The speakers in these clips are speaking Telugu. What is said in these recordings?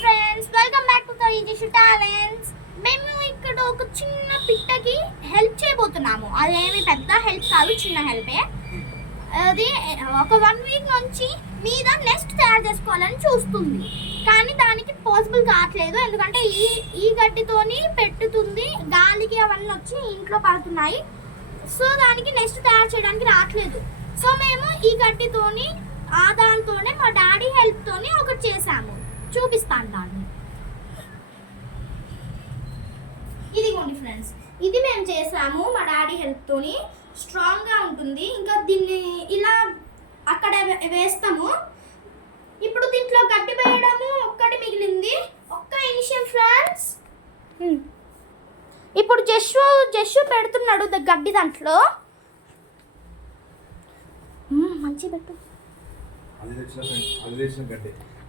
ఫ్రెండ్స్, వెల్కమ్ బ్యాక్ టు తరీజేషు టాలెంట్స్. మేము ఇక్కడ ఒక చిన్న పిట్టకి హెల్ప్ చేయబోతున్నాము. అదేమి పెద్ద హెల్ప్ కాదు, చిన్న హెల్పే. అది ఒక 1 వీక్ నుంచి మీద నెస్ట్ తయారు చేసుకోవాలని చూస్తుంది, కానీ దానికి పాసిబుల్ కావట్లేదు. ఎందుకంటే ఈ గడ్డితోని పెట్టుతుంది, గాలికి అవన్నీ వచ్చి ఇంట్లో పడుతున్నాయి. సో దానికి నెస్ట్ తయారు చేయడానికి రావట్లేదు. సో మేము ఈ గడ్డితోని దాంతోనే మా డాడీ హెల్ప్తోని ఒకటి చేసాము, చూపిస్తాను దాన్ని. ఇదిగోండి ఫ్రెండ్స్, ఇది మేము చేసాము మా డాడీ హెల్ప్తోని. స్ట్రాంగ్గా ఉంటుంది. ఇంకా దీన్ని ఇలా అక్కడ వేస్తాము. ఇప్పుడు దీంట్లో గడ్డి వేయడము ఒక్కటి మిగిలింది. ఒక్క నిమిషం ఫ్రెండ్స్. ఇప్పుడు జస్సు పెడుతున్నాడు గడ్డి దాంట్లో. మంచి పెట్టు.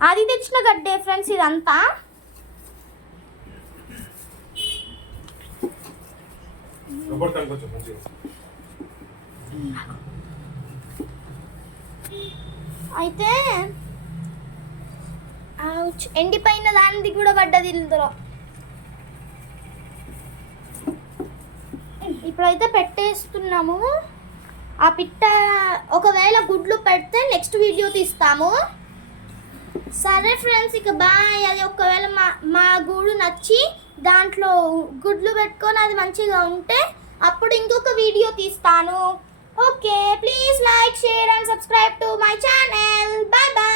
అది తెచ్చిన గడ్డే ఫ్రెండ్స్ ఇదంతా. అయితే ఎండిపోయిన దానిది కూడా పడ్డది ఇందులో. ఇప్పుడైతే పెట్టేస్తున్నాము. ఆ పిట్ట ఒకవేళ గుడ్లు పెడితే నెక్స్ట్ వీడియో తీస్తాము. సరే ఫ్రెండ్స్, ఇక బాయ్. అది ఒకవేళ మా గూడు నచ్చి దాంట్లో గుడ్లు పెట్టుకొని అది మంచిగా ఉంటే అప్పుడు ఇంకొక వీడియో తీస్తాను. Okay, please like, share and subscribe to my channel. Bye bye.